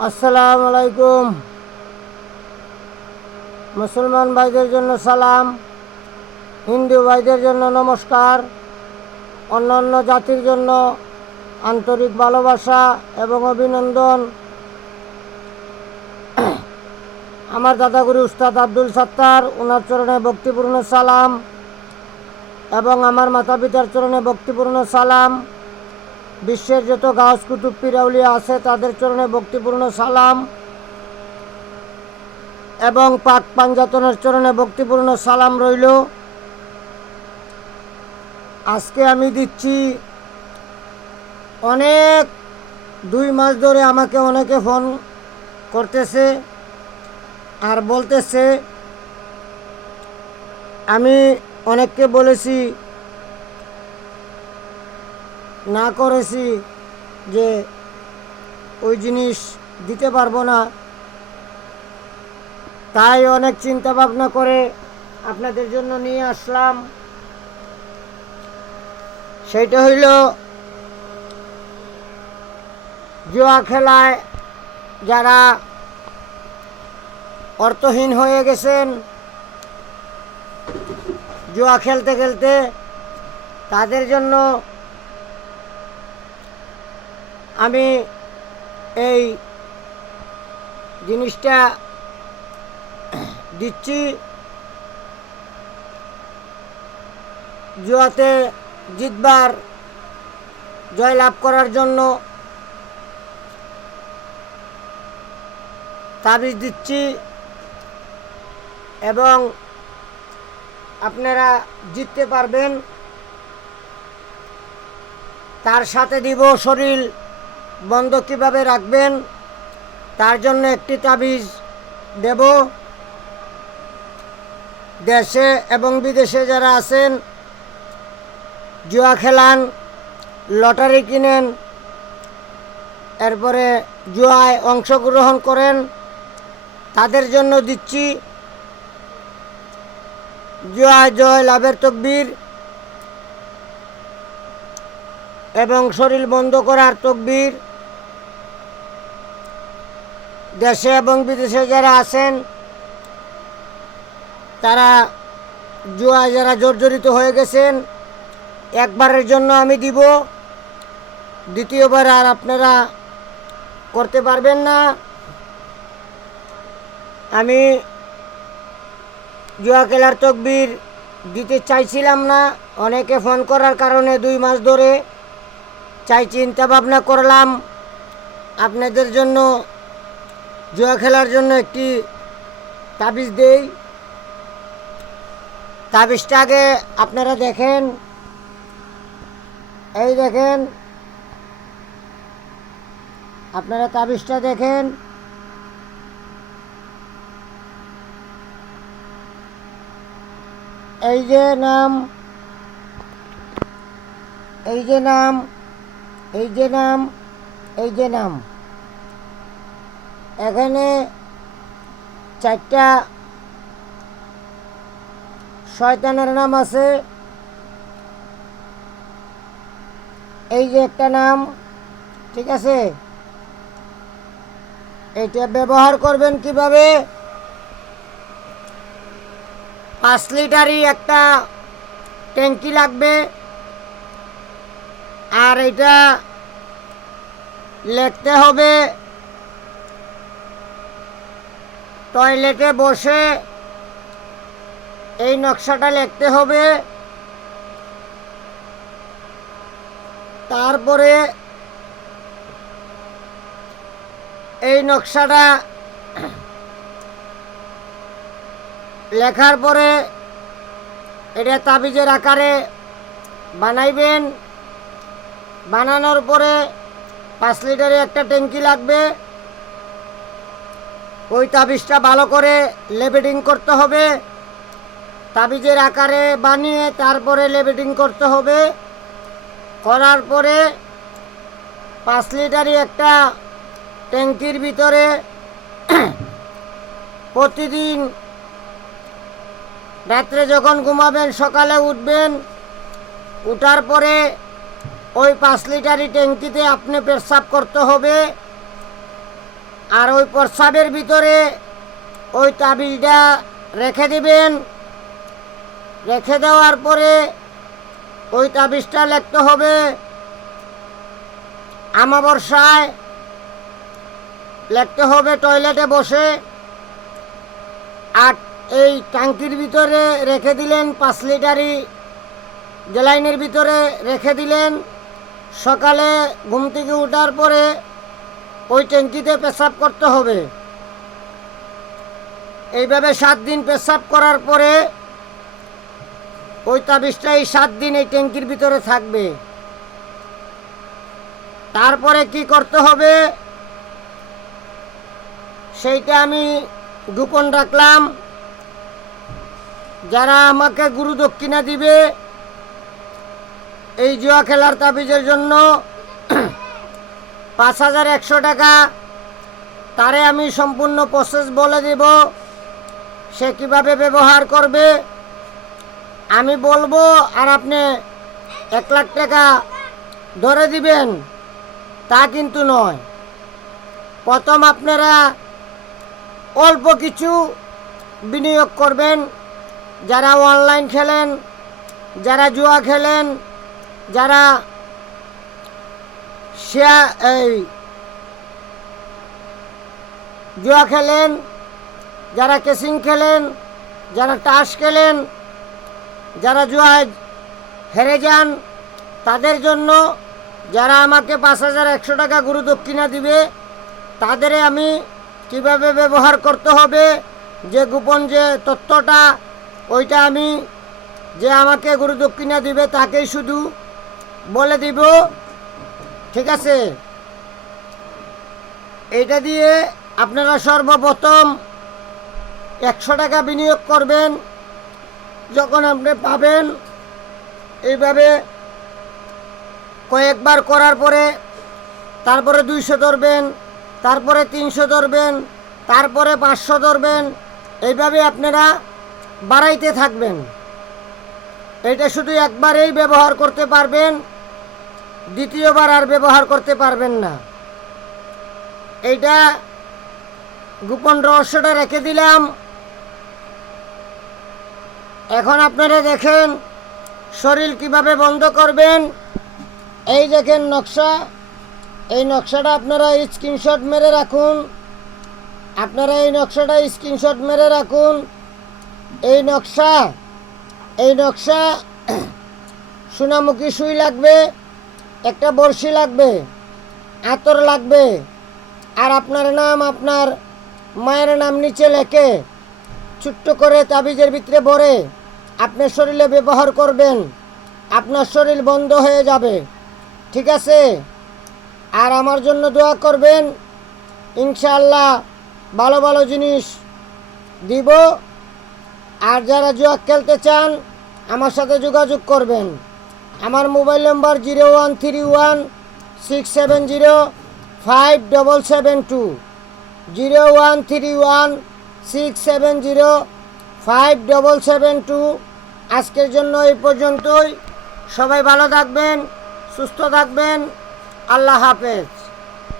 আসসালামু আলাইকুম। মুসলমান ভাইদের জন্য সালাম, হিন্দু ভাইদের জন্য নমস্কার, অন্যান্য জাতির জন্য আন্তরিক ভালোবাসা এবং অভিনন্দন। আমার দাদাগুরু উস্তাদ আব্দুল সত্তার, ওনার চরণে ভক্তিপূর্ণ সালাম এবং আমার মাতা পিতার চরণে ভক্তিপূর্ণ সালাম। বিশ্বের যত গাউস কুতুব পীর আউলিয়া আছে তাদের চরণে ভক্তিপূর্ণ সালাম এবং পাক পাঞ্জাতনের চরণে ভক্তিপূর্ণ সালাম রইল। আজকে আমি দিচ্ছি, অনেক 2 মাস ধরে আমাকে অনেকে ফোন করতেছে আর বলতেছে, আমি অনেককে বলেছি, না করেছি যে ওই জিনিস দিতে পারবো না। তাই অনেক চিন্তা ভাবনা করে আপনাদের জন্য নিয়ে আসলাম। সেইটা হইল, জুয়া খেলায় যারা অর্থহীন হয়ে গেছেন, জুয়া খেলতে খেলতে, তাদের জন্য আমি এই জিনিসটা দিচ্ছি। জুয়াতে জিতবার, জয়লাভ করার জন্য তাবিজ দিচ্ছি এবং আপনারা জিততে পারবেন। তার সাথে দিব শরীর বন্ধ কিভাবে রাখবেন, তার জন্য একটি তাবিজ দেব। দেশে এবং বিদেশে যারা আছেন, জুয়া খেলান, লটারি কিনেন, এরপরে জুয়ায় অংশগ্রহণ করেন, তাদের জন্য দিচ্ছি জুয়ায় জয় লাভের তকবীর এবং শরীর বন্ধ করার তকবীর। দেশে এবং বিদেশে যারা আছেন, তারা জুয়ায় যারা জর্জরিত হয়ে গেছেন, একবারের জন্য আমি দিব, দ্বিতীয়বার আর আপনারা করতে পারবেন না। আমি জুয়া খেলার তকবীর দিতে চাইছিলাম না, অনেকে ফোন করার কারণে 2 মাস ধরে চিন্তা ভাবনা করলাম আপনাদের জন্য জুয়া খেলার জন্য একটি তাবিজ দেই। তাবিজটা আগে আপনারা দেখেন, এই দেখেন, আপনারা তাবিজটা দেখেন। এই যে নাম, এই যে নাম, এই যে নাম, এই যে নাম, এখানে 4টা শয়তানের নাম আছে। এই যে একটা নাম, ঠিক আছে? এটা ব্যবহার করবেন কিভাবে? 5 লিটারই একটা ট্যাঙ্কি লাগবে, আর এটা লিখতে হবে টয়লেটে বসে, এই নকশাটা লিখতে হবে। তারপরে এই নকশাটা লেখার পরে এটা তাবিজের আকারে বানাইবেন। বানানোর পরে 5 লিটারে একটা ট্যাঙ্কি লাগবে। ওই তাবিজটা ভালো করে লেবেলিং করতে হবে, তাবিজের আকারে বানিয়ে তারপরে লেবেলিং করতে হবে। করার পরে 5 লিটারই একটা ট্যাঙ্কির ভিতরে প্রতিদিন রাত্রে যখন ঘুমাবেন, সকালে উঠবেন, উঠার পরে ওই 5 লিটারই ট্যাঙ্কিতে আপনি পেশাব করতে হবে। আর ওই প্রস্রাবের ভিতরে ওই তাবিজটা রেখে দিবেন। রেখে দেওয়ার পরে ওই তাবিজটা লিখতে হবে আমাবস্যায়, লিখতে হবে টয়লেটে বসে। আর এই ট্যাঙ্কির ভিতরে রেখে দিলেন, 5 লিটারি গ্যালাইনের ভিতরে রেখে দিলেন। সকালে ঘুম থেকে ওঠার পরে ওই ট্যাঙ্কিতে পেশাব করতে হবে। এইভাবে 7 দিন পেশাব করার পরে ওই তাবিজটা এই 7 দিন এই ট্যাঙ্কির ভিতরে থাকবে। তারপরে কি করতে হবে সেইটা আমি গোপন রাখলাম। যারা আমাকে গুরু দক্ষিণা দিবে এই জুয়া খেলার তাবিজের জন্য 5100 টাকা, তারে আমি সম্পূর্ণ প্রসেস বলে দেব, সে কিভাবে ব্যবহার করবে আমি বলবো। আর আপনি 1 লাখ টাকা ধরে দিবেন তা কিন্তু নয়। প্রথম আপনারা অল্প কিছু বিনিয়োগ করবেন। যারা অনলাইন খেলেন, যারা জুয়া খেলেন, যারা জুয়া খেলেন, যারা কেসিং খেলেন, যারা তাস খেলেন, যারা জুয়ায় হেরে যান তাদের জন্য, যারা আমাকে 5100 টাকা গুরু দক্ষিণা দিবে তাদের আমি কিভাবে ব্যবহার করতে হবে, যে গোপন যে তথ্যটা ওইটা আমি যে আমাকে গুরু দক্ষিণা দিবে তাকেই শুধু বলে দিব। ঠিক আছে? এইটা দিয়ে আপনারা সর্বপ্রথম 100 টাকা বিনিয়োগ করবেন। যখন আপনি পাবেন এইভাবে কয়েকবার করার পরে তারপরে 200 ধরবেন, তারপরে 300 ধরবেন, তারপরে 500 ধরবেন। এইভাবে আপনারা বাড়াইতে থাকবেন। এটা শুধু একবারেই ব্যবহার করতে পারবেন, দ্বিতীয়বার আর ব্যবহার করতে পারবেন না। এইটা গোপন রহস্যটা রেখে দিলাম। এখন আপনারা দেখেন শরীর কিভাবে বন্ধ করবেন। এই দেখেন নকশা, এই নকশাটা আপনারা স্ক্রিনশট মেরে রাখুন। আপনারা এই নকশাটা স্ক্রিনশট মেরে রাখুন। এই নকশা সোনামুখী সুই লাগবে, একটা বড়শি লাগবে, আতর লাগবে, আর আপনার নাম, আপনার মায়ের নাম নিচে লেখে ছোট্ট করে তাবিজের ভিতরে ভরে আপনার শরীরে ব্যবহার করবেন। আপনার শরীর বন্ধ হয়ে যাবে। ঠিক আছে? আর আমার জন্য দোয়া করবেন, ইনশাআল্লাহ ভালো ভালো জিনিস দিব। আর যারা জুয়া খেলতে চান আমার সাথে যোগাযোগ করবেন। আমার মোবাইল নম্বর 01316705702, 01316705702। আজকের জন্য এই পর্যন্তই। সবাই ভালো থাকবেন, সুস্থ থাকবেন। আল্লাহ হাফেজ।